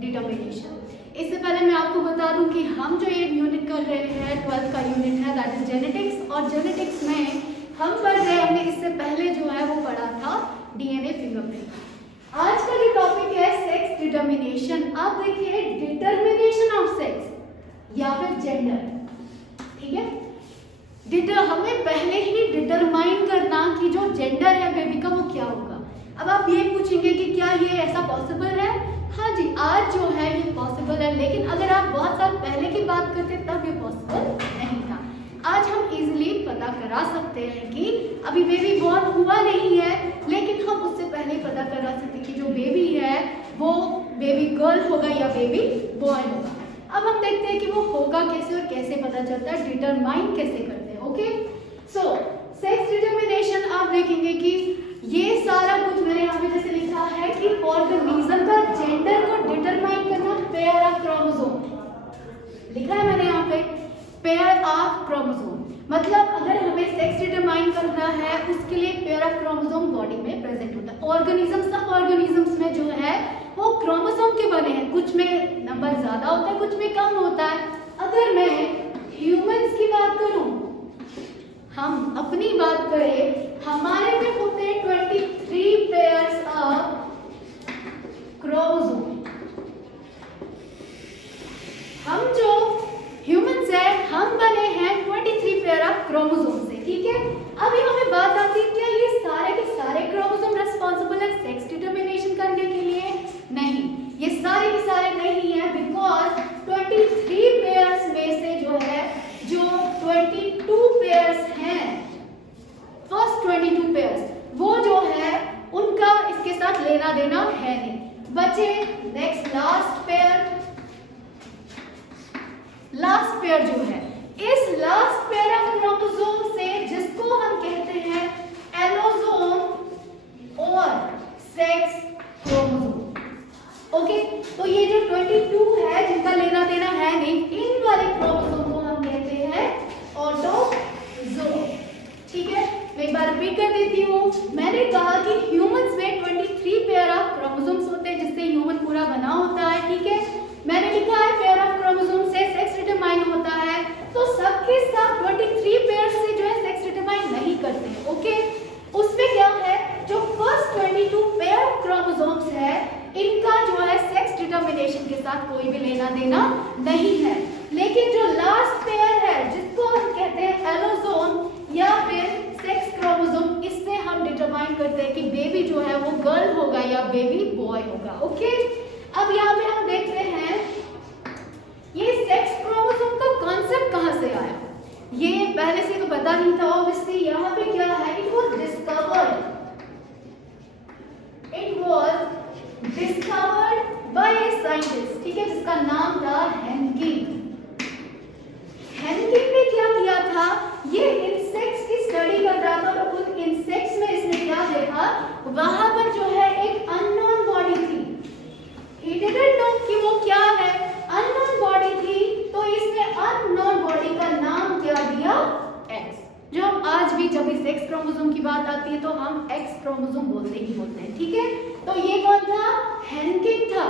Determination. इससे पहले मैं आपको बता दूं कि हम जो ये यूनिट कर रहे हैं 12th का यूनिट है दैट इज जेनेटिक्स, और जेनेटिक्स में हम पढ़ रहे हैं, हमने इससे पहले जो है वो पढ़ा था डीएनए फिंगरप्रिंट। आज का जो टॉपिक है सेक्स डिटर्मिनेशन। आप देखिए डिटर्मिनेशन ऑफ सेक्स या फिर जेंडर, ठीक है। हमें पहले ही डिटरमाइन करना कि जो जेंडर है बेबी का वो क्या होगा। अब आप ये पूछेंगे कि क्या ये ऐसा पॉसिबल है? हाँ जी, आज जो है ये पॉसिबल है, लेकिन अगर आप बहुत साल पहले की बात करते तब ये पॉसिबल नहीं था। आज हम इजीली पता करा सकते हैं कि अभी बेबी बॉर्न हुआ नहीं है, लेकिन हम उससे पहले पता करा सकते हैं कि जो बेबी है वो बेबी गर्ल होगा या बेबी बॉय होगा। अब हम देखते हैं कि वो होगा कैसे और कैसे पता चलता है, डिटरमाइन कैसे करते हैं। ओके, सो सेक्स डिटर्मिनेशन आप देखेंगे कि ये सारा कुछ मैंने यहाँ पे जैसे लिखा है कि ऑर्गेनिज्म का जेंडर को डिटरमाइन करना पेयर ऑफ क्रोमोसोम लिखा है मैंने यहाँ पे, पेयर ऑफ क्रोमोसोम। मतलब अगर हमें सेक्स डिटरमाइन करना है उसके लिए पेयर ऑफ क्रोमोसोम बॉडी में प्रेजेंट होता है। ऑर्गेनिज्म, सब ऑर्गेनिजम्स में जो है वो क्रोमोसोम के बने हैं, कुछ में नंबर ज्यादा होता है, कुछ में कम होता है। अगर मैं ह्यूमंस की बात करूं, हम अपनी बात करें, हमारे में होते हैं 23 पेयर्स ऑफ क्रोमोसोम। हम जो ह्यूमंस है हम बने हैं 23 पेयर ऑफ क्रोमोसोम से, ठीक है। अभी हमें बात आती है क्या ये सारे के सारे क्रोमोसोम रिस्पॉन्सिबल है सेक्स डिटर्मिनेशन करने के लिए? नहीं, ये सारे के सारे नहीं है, बिकॉज 23 पेयर्स में से जो है जो 22 पेयर्स हैं, फर्स्ट 22 पेयर्स वो जो है उनका इसके साथ लेना देना है नहीं। बचे next last pair. Last pair जो है, इस लास्ट पेयर ऑफ क्रोमोसोम से जिसको हम कहते हैं एलोसोम और सेक्स क्रोमोसोम। ओके, तो ये जो 22 है जिनका लेना देना है नहीं, इन वाले क्रोमोसोम को हम कहते हैं ऑटोसोम, ठीक है। मैं एक बार रिपीट कर देती हूँ। मैंने कहा कि ह्यूमंस में 23 पेयर ऑफ क्रोमोसोम्स होते हैं जिससे ह्यूमन पूरा बना होता है, ठीक है। मैंने लिखा है पेयर ऑफ क्रोमोसोम से सेक्स डिटरमाइन होता है, तो सबके साथ 23 पेयर से जो है सेक्स डिटरमाइन नहीं करते हैं। ओके, उसमें क्या है, जो फर्स्ट 22 पेयर ऑफ क्रोमोसोम्स है इनका जो है सेक्स डिटर्मिनेशन के साथ कोई भी लेना देना नहीं है। लेकिन जो लास्ट पेयर है जिसको हम कहते हैं एलोसोम या फिर सेक्स क्रोमोसोम, इससे हम डिटरमाइन करते हैं कि बेबी जो है वो गर्ल होगा या बेबी बॉय होगा। ओके, अब यहाँ पे हम देखते हैं ये सेक्स क्रोमोसोम का कॉन्सेप्ट कहाँ से आया। ये पहले से तो पता नहीं था ऑब्वियसली। यहाँ पे क्या है, it was discovered by a scientist, ठीक है, जिसका नाम था हेनकिन। हेनकिन ने क्या किया था, ये इंसेक्ट्स की स्टडी कर रहा था और उन इंसेक्ट्स में इसने क्या देखा, वहां पर जो है एक अननोन बॉडी थी। He didn't know कि वो क्या है, अननोन बॉडी थी, तो इसने अननोन बॉडी का नाम क्या दिया, एक्स। जो हम आज भी जब भी सेक्स क्रोमोसोम की बात आती है तो हम एक्स क्रोमोसोम बोलते ही बोलते हैं, ठीक है। तो ये कौन था, हेनकिन था,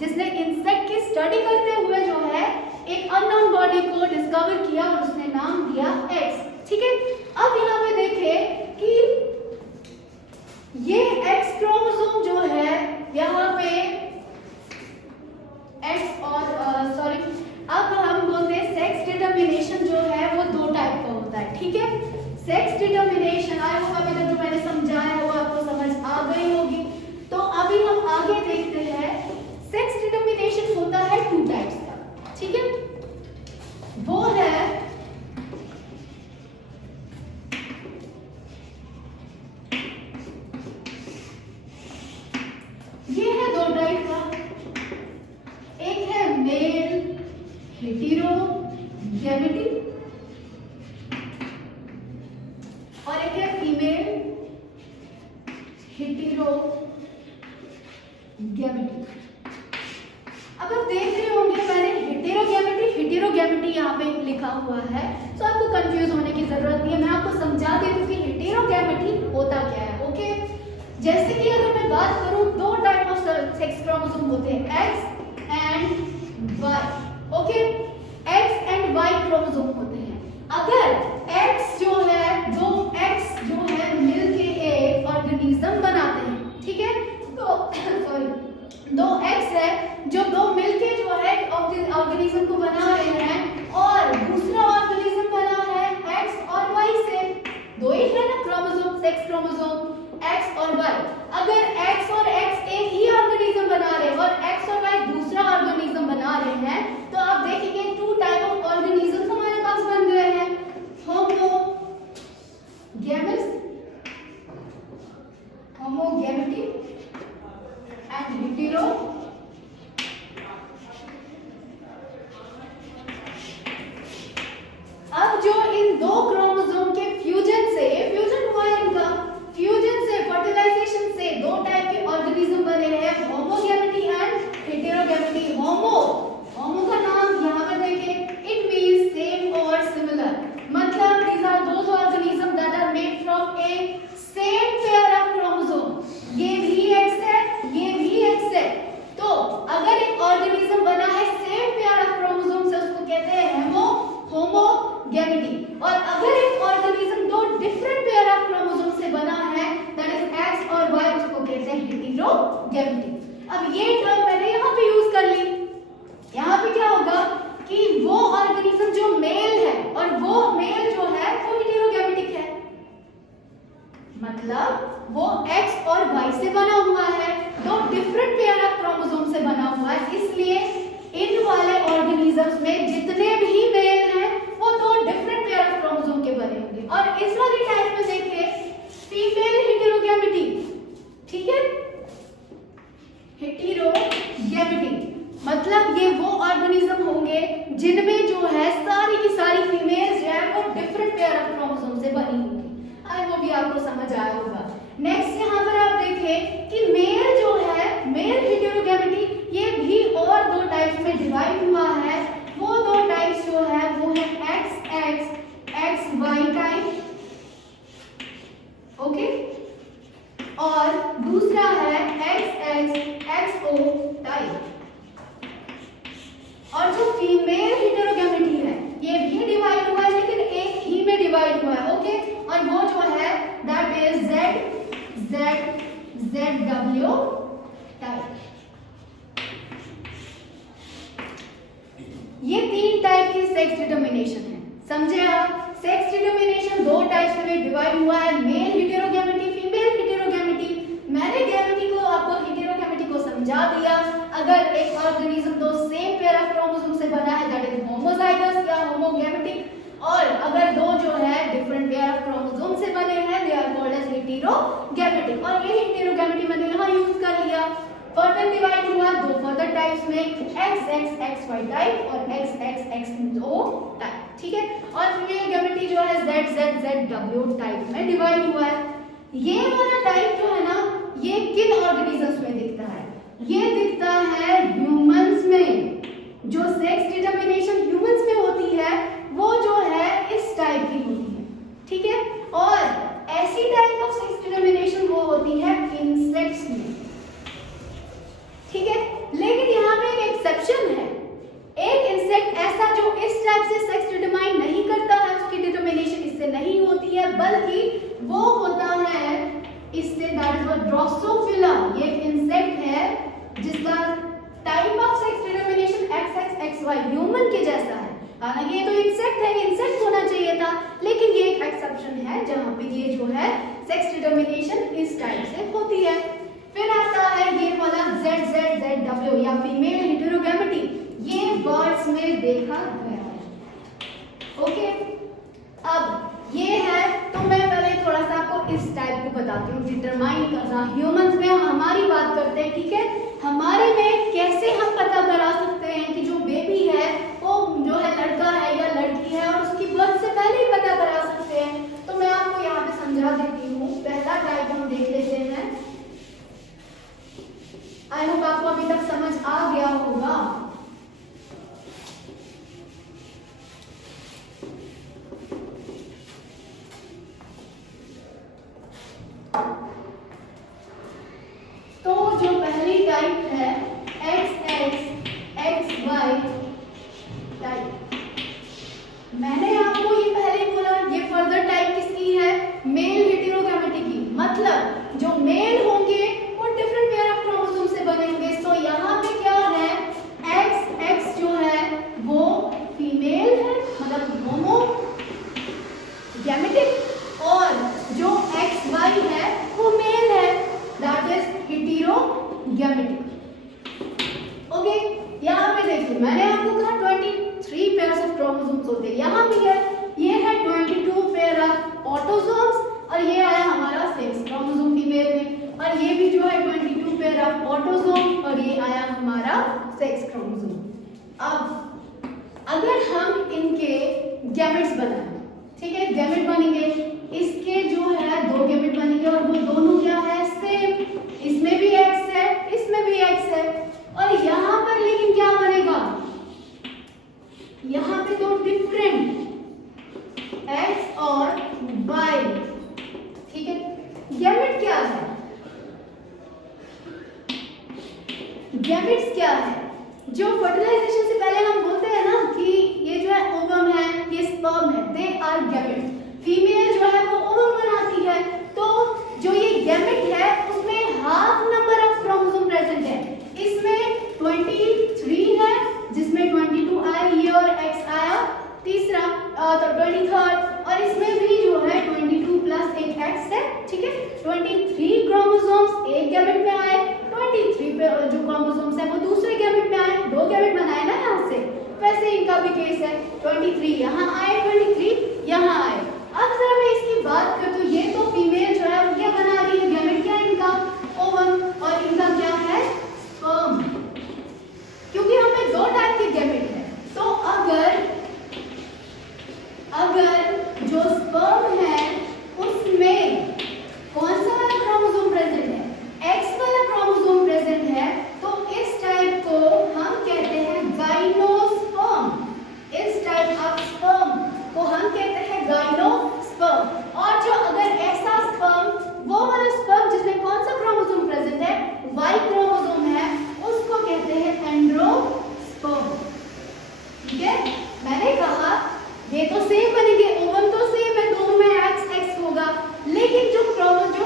जिसने इंसेक्ट की स्टडी करते हुए जो है एक अननोन बॉडी को डिस्कवर किया और उसने नाम दिया एक्स, ठीक है। अब यहाँ पे देखें कि ये एक्स क्रोमोसोम जो है यहाँ पे एक्स और सॉरी, अब हम बोलते हैं सेक्स डिटर्मिनेशन जो है वो दो टाइप का होता है, ठीक है। सेक्स डिटर्मिनेशन आया होगा अभी तक जो मैंने समझाया वो आपको समझ आ गई होगी। तो अभी हम आगे देखते हैं, सेक्स डिटर्मिनेशन होता है 2 टाइप्स का, ठीक है। वो है ये है 2 टाइप का, एक है मेल हेटेरोगैमेटी और एक है फीमेल हेटेरोगैमेटी। अब आप देख रहे होंगे मैंने हेटेरोगैमेटी यहाँ पे लिखा हुआ है, तो आपको कंफ्यूज होने की जरूरत नहीं है। मैं आपको समझा देती हूँ कि हेटेरोगैमेटी होता क्या है। ओके, जैसे कि अगर मैं बात करूँ 2 टाइप ऑफ सेक्स क्रोमोसोम होते हैं, X and Y. Okay, X and Y chromosome होते हैं। अगर एक्स जो है, दो एक्स जो है मिलके एक ऑर्गेनिज्म बनाते हैं, ठीक है, तो सॉरी, दो एक्स है जो दो मिलके जो है ऑर्गेनिज्म को बना रहे हैं, और दूसरा ऑर्गेनिज्म बना है एक्स और वाई से। दो ही है ना क्रोमोसोम, सेक्स क्रोमोसोम, एक्स और वाई। अगर एक्स और एक्स एक ही ऑर्गेनिज्म बना रहे हैं और एक्स और वाई दूसरा ऑर्गेनिज्म बना रहे हैं, तो आप देखेंगे टू टाइप ऑफ ऑर्गेनिज्म हमारे पास बन गए हैं, होमोगैमेटी एंड हेटेरो। अब जो इन दो क्रोमोसोम के फ्यूजन से, फ्यूजन हुआ है इनका, फ्यूजन से, फर्टिलाइजेशन से दो टाइप के ऑर्गेनिज्म बने हैं, होमोगैमेटी एंड हेटेरोगैमेटी। होमो का नाम यहाँ पर देखें, इट मींस सेम और सिमिलर, मतलब these are those organisms that are made from a same pair of chromosome। ये भी एक्स है, ये भी एक्स है, तो अगर एक ऑर्गेनिज्म बना है सेम पेयर ऑफ क्रोमोसोम से, उसको कहते हैं होमोगैमेटी। और अगर एक ऑर्गेनिज्म दो डिफरेंट पेयर ऑफ क्रोमोसोम से बना है, दैट इज एक्स और वाई, उसको कहते हैं हेटेरोगैमेटी। अब ये टर्म मैंने यहाँ पे यूज कर ली। यहाँ पे क्या होगा कि वो ऑर्गेनिज्म जो मेल है और वो मेल जो है वो हेटेरोगैमेटिक है, मतलब वो एक्स और वाई से बना हुआ है, दो डिफरेंट पेयर ऑफ क्रोमोसोम से बना हुआ है, इसलिए इन वाले ऑर्गेनिजम्स में जितने भी मेल हैं वो दो डिफरेंट पेयर ऑफ क्रोमोसोम के बने होंगे। और इस वाली टाइप में देखिए फीमेल हेटेरोगैमेटी, ठीक है, हेटेरोगैमेटी मतलब ये वो ऑर्गेनिज्म होंगे जिनमें जो है सारी की सारी फीमेल्स जो है वो डिफरेंट पेयर ऑफ क्रोमोसोम से बनी होंगी। आई वो भी आपको समझ आया होगा। नेक्स्ट यहाँ पर आप देखें कि मेल जो है, मेल हेटेरोगैमेटी, ये भी और दो टाइप्स में डिवाइड हुआ है। वो दो टाइप्स जो है वो है X X X Y type, okay, और दूसरा है X X X O type. और जो फीमेल हेटेरोगैमेटी है ये भी डिवाइड हुआ है, लेकिन एक ही में डिवाइड हुआ है, ओके, और वो जो है that is Z Z Z W type. ये तीन टाइप की सेक्स डिटर्मिनेशन है, समझे आप? सेक्स डिटर्मिनेशन दो टाइप्स में डिवाइड हुआ है, मेल हेटेरोगैमेटी, फीमेल हेटेरोगैमेटी। मैंने गैमेटी को आपको हेटेरोगैमेटी को समझा दिया। अगर एक ऑर्गेनिज्म दो सेम पेयर ऑफ क्रोमोसोम से बना है दैट इज होमोजाइगस या होमोगैमेटिक, और अगर दो जो है डिफरेंट पेयर ऑफ क्रोमोसोम से बने हैं they are called as heterogametic. और ये हेटेरोगैमेटी मैंने यहाँ यूज कर लिया। फर्दर डिवाइड हुआ दो फर्दर टाइप्स में, X X X Y type और X X X O type, ठीक है। और फीमेल गैमेटी जो है Z Z Z W type में डिवाइड हुआ है। ये वाला टाइप जो है ना, ये किन ऑर्गेनिजम्स में दिखता है? ये दिखता है ह्यूमंस में। जो सेक्स डिटर्मिनेशन ह्यूमंस में होती है वो जो है इस टाइप की होती है, ठीक है। और ऐसी टाइप ऑफ सेक्स डिटर्मिनेशन वो होती है इंसेक्ट्स में, ठीक है। लेकिन यहाँ पे एक एक्सेप्शन है, एक इंसेक्ट ऐसा जो इस टाइप से सेक्स डिटरमाइन नहीं करता है, उसकी डिटर्मिनेशन इससे नहीं होती है, बल्कि वो होता है इससे, दैट इज व्हाट ड्रोसोफिला। ये इंसेक्ट है जिसका type of sex determination x X X why human के जैसा है। हालांकि ये तो इंसेक्ट है, इंसेक्ट होना चाहिए था, लेकिन ये एक एक्सेप्शन है जहां पे ये जो है सेक्स डिटर्मिनेशन इस टाइप से होती है। फिर आता है ये वाला जेड जेड जेड डब्ल्यू या फीमेल हेटेरोगैमेटी। ये बर्ड्स में देखा गया है, ओके। अब ये है, तो मैं पहले थोड़ा सा आपको इस टाइप को बताती हूँ, डिटरमाइन करना। ह्यूमंस में हम हमारी बात करते हैं, ठीक है। हमारे में कैसे हम पता करा सकते हैं कि जो बेबी है वो जो है लड़का है या लड़की है, और उसकी बर्थ से पहले ही पता करा सकते हैं। तो मैं आपको यहाँ पे समझा देती हूँ। पहला टाइप हम देख लेते हैं। आई होप आपको अभी तक समझ आ गया होगा। तो जो पहली टाइप है एक्स एक्स एक्स ओके, यहाँ पे देखिए मैंने आपको कहा 23 पेयर्स ऑफ क्रोमोसोम्स होते हैं, यहाँ भी है, ये है 22 पेयर ऑफ ऑटोसोम्स और ये आया हमारा 6 क्रोमोसोम फीमेल में, और ये भी जो है 22 पेयर ऑफ ऑटोसोम और ये आया हमारा 6 क्रोमोसोम। अब अगर हम इनके गैमेट्स बनाएं, ठीक है, गैमेट बनेंगे, इसके जो है 2 गैमेट बनेंगे और वो दोनों क्या है, सेम, इसमें भी X है, इसमें भी X है, और यहाँ पर लेकिन क्या बनेगा, यहाँ पे 2 डिफरेंट X और Y, ठीक है। गैमेट क्या है, गैमेट्स क्या है, जो फर्टिलाइजेशन से पहले हम बोलते हैं ना कि ये जो है ओवम है, ये स्पर्म है, दे आर गैमेट्स। फीमेल जो है वो ओवम बनाती है, तो जो ये गैमेट है उसमें half number of chromosome present है, इसमें 23 है जिसमें 22 आया, ये और X आया तीसरा, तो 23, और इसमें भी जो है 22 प्लस एक X है, ठीक है। 23 क्रोमोसोम्स एक गैमेट में आए, 23 पे जो क्रोमोसोम्स है वो दूसरे गैमेट में आए, 2 गैमेट बनाए ना यहाँ से, वैसे इनका भी केस है, 23 यहाँ आए, 23 यहाँ आए। अब जरा मैं इसकी बात करूँ तो ये तो फीमेल जो है वो क्या बना रही है, गैमेट क्या है इनका, ओवम, और इनका क्या है, स्पर्म, क्योंकि हमें 2 टाइप के गैमेट है, तो अगर जो स्पर्म है उसमें कौन सा वाला क्रोमोसोम प्रेजेंट है, X वाला क्रोमोसोम प्रेजेंट है, तो इस टाइप को हम कहते हैं गाइनोस्पर्म, इस टाइप ऑफ स्पर्म को हम कहते हैं गाइनोस्पर्म। और जो अगर ऐसा स्पर्म, वो वाला स्पर्म जिसमें कौन सा क्रोमोसोम प्रेजेंट है, Y क्रोमोसोम है, उसको कहते हैं एंड्रोस्पर्म, ठीक है। मैंने कहा ये तो सेम बनेंगे, ओवम तो सेम है, दोनों में X होगा, लेकिन जो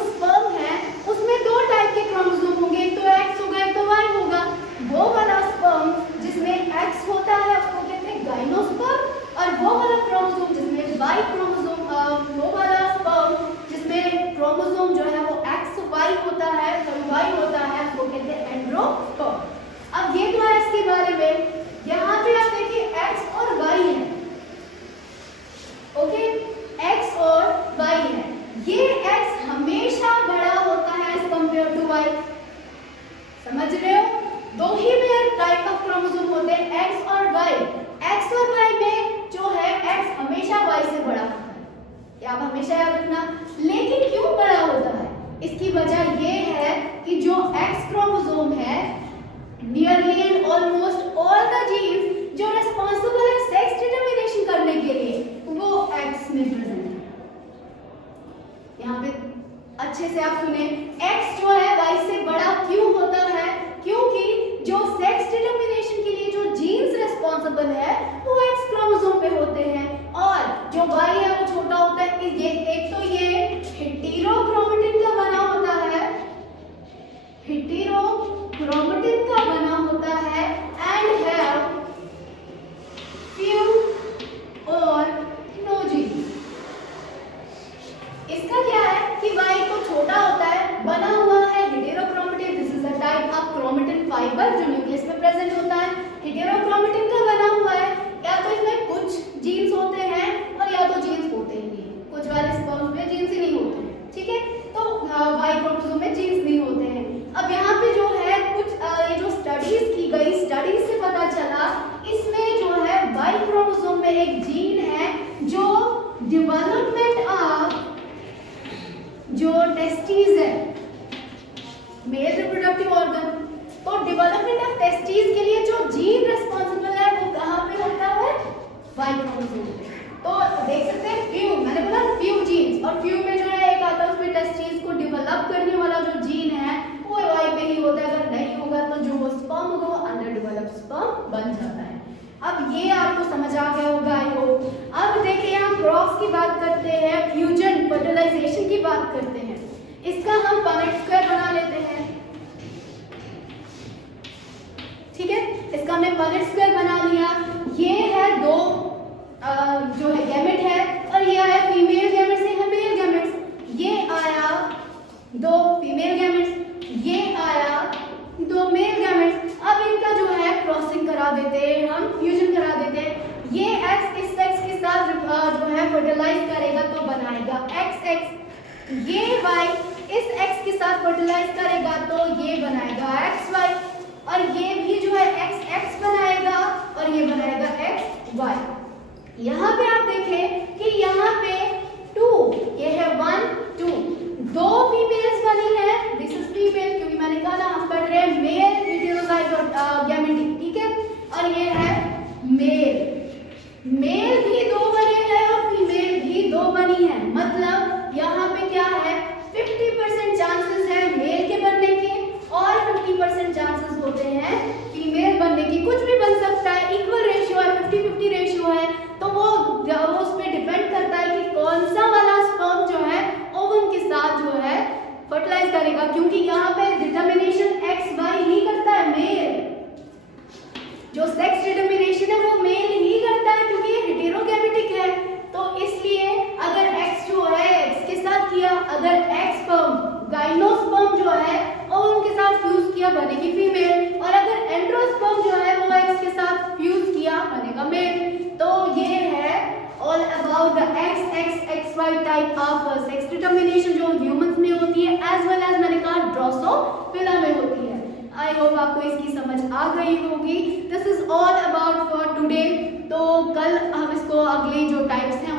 स्पर्म है उसमें 2 टाइप के क्रोमोसोम होंगे, एक तो X होगा, एक तो Y होगा। वो वाला स्पर्म जिसमें X होता है उसको कहते हैं गाइनोस्पर्म, और वो वाला क्रोमोसोम जिसमें Y क्रोमोसोम, वो वाला स्पर्म जिसमें क्रोमोसोम जो है वो XY होता है, Y होता है, उसको कहते हैं एंड्रोस्पर्म। अब ये तो है इसके बारे में, यहाँ पे आप देखिए X और Y है, ओके, X और Y है, ये X हमेशा बड़ा होता है एज कंपेयर टू Y, समझ रहे हो, 2 ही में टाइप ऑफ क्रोमोसोम होते हैं, X और Y। X और Y में जो है X हमेशा Y से बड़ा होता है, ये आप हमेशा याद रखना। लेकिन क्यों बड़ा होता है, इसकी वजह ये है कि जो X क्रोमोसोम है, nearly and almost all the genes जो रिस्पांसिबल है सेक्स डिटरमिनेशन करने के लिए, वो X में प्रेजेंट है। यहाँ पे अच्छे से आप सुने, X जो है Y से बड़ा क्यों होता है, क्योंकि जो सेक्स डिटरमिनेशन के लिए जो जीन्स रिस्पांसिबल है वो X क्रोमोसोम पे होते हैं, और जो Y है वो छोटा होता है। ये एक तो ये हेटेरोक्रोमेटिन का बना होता है, हेटेरोक्रोमेटिन का बना होता है, एंड हैव few और नो जीन्स। इसका क्या है कि Y को छोटा होता है, बना हुआ है heterochromatin, this is a type of chromatin fibre जो न्यूक्लियस में प्रेजेंट होता है, हेटेरोक्रोमेटिन का बना हुआ है, या तो इसमें कुछ जीन्स होते हैं और या तो जीन्स होते ही नहीं, कुछ वाले स्पर्म में जीन्स ही नहीं होते हैं, ठीक है, तो Y क्रोमोसोम में जीन्स नहीं होते हैं। अब यहाँ पे जो है कुछ ये जो स्टडीज की गई, स्टडीज से पता चला इसमें जो है Y क्रोमोसोम में एक जीन है जो डेवलपमेंट ऑफ जो टेस्टिस है, मेल रिप्रोडक्टिव ऑर्गन, तो डेवलपमेंट ऑफ टेस्टिस के लिए जो जीन रिस्पांसिबल है वो कहाँ पे होता है, Y क्रोमोसोम पे। तो देख सकते हैं फ्यू, मैंने बोला फ्यू जीन्स, और फ्यू में जो है एक आता है उसमें टेस्टिस को डेवलप करने वाला जो जीन है वो Y पे ही होता है, अगर नहीं होगा तो जो स्पर्म होगा वो अंडर डेवलप्ड स्पर्म बन जाता है। अब ये आपको समझ आ गया होगा आई होप। अब देखिए हम क्रॉस की बात करते हैं, फ्यूजन फर्टिलाइजेशन की बात करते हैं, इसका हम पनेट स्क्वायर बना लेते हैं, ठीक है, इसका हमने पनेट स्क्वायर बना लिया। ये है 2 जो है गैमेट है, और ये आया फीमेल गैमेट से है मेल गैमेट्स, ये आया 2 फीमेल गैमेट्स, ये आया 2 मेल गैमेट्स। अब इनका जो है क्रॉसिंग करा देते, हम फ्यूजन करा देते। ये X इस X के साथ जो है फर्टिलाइज करेगा तो बनाएगा XX, ये Y इस X के साथ फर्टिलाइज करेगा तो ये बनाएगा XY, और ये भी जो है XX बनाएगा और ये बनाएगा XY। यहाँ पे आप देखें कि यहाँ पे 2, ये है 1 2, 2 फीमेल्स बनी है, दिस इज फीमेल क्योंकि मैंने कहा ना हम पढ़ रहे हैं मेल हेटेरोजाइट और गैमेटिक, ठीक है। और ये है मेल, मेल भी 2 बने हैं और फीमेल भी 2 बनी है, मतलब यहाँ पे क्या है 50% चांसेस है मेल के बनने के और 50% चांसेस होते हैं फीमेल बनने की। कुछ भी बन सकता है, इक्वल रेशियो है, 50-50 रेशियो है, तो वो उस पे डिपेंड करता है कि कौन सा वाला स्पर्म जो है ओवम के साथ जो है फर्टिलाइज करेगा, क्योंकि यहाँ पे डिटर्मिनेशन XY ही करता है, मेल जो सेक्स डिटर्मिनेशन है वो मेल ही करता है क्योंकि ये हेटेरोगैमेटिक है। तो इसलिए अगर X जो है X के साथ किया, अगर X स्पर्म गाइनोस्पर्म जो है और उनके साथ फ्यूज किया बनेगी फीमेल, और अगर एंड्रोस्पर्म जो है वो X के साथ फ्यूज किया बनेगा मेल। तो ये है all about the XXXY type of sex determination जो ह्यूमंस में होती है एज वेल एज मैंने कहा ड्रोसोफिला में होती है। आई होप आपको इसकी समझ आ गई होगी। This is all about for today. तो कल हम इसको अगले जो टाइप्स हैं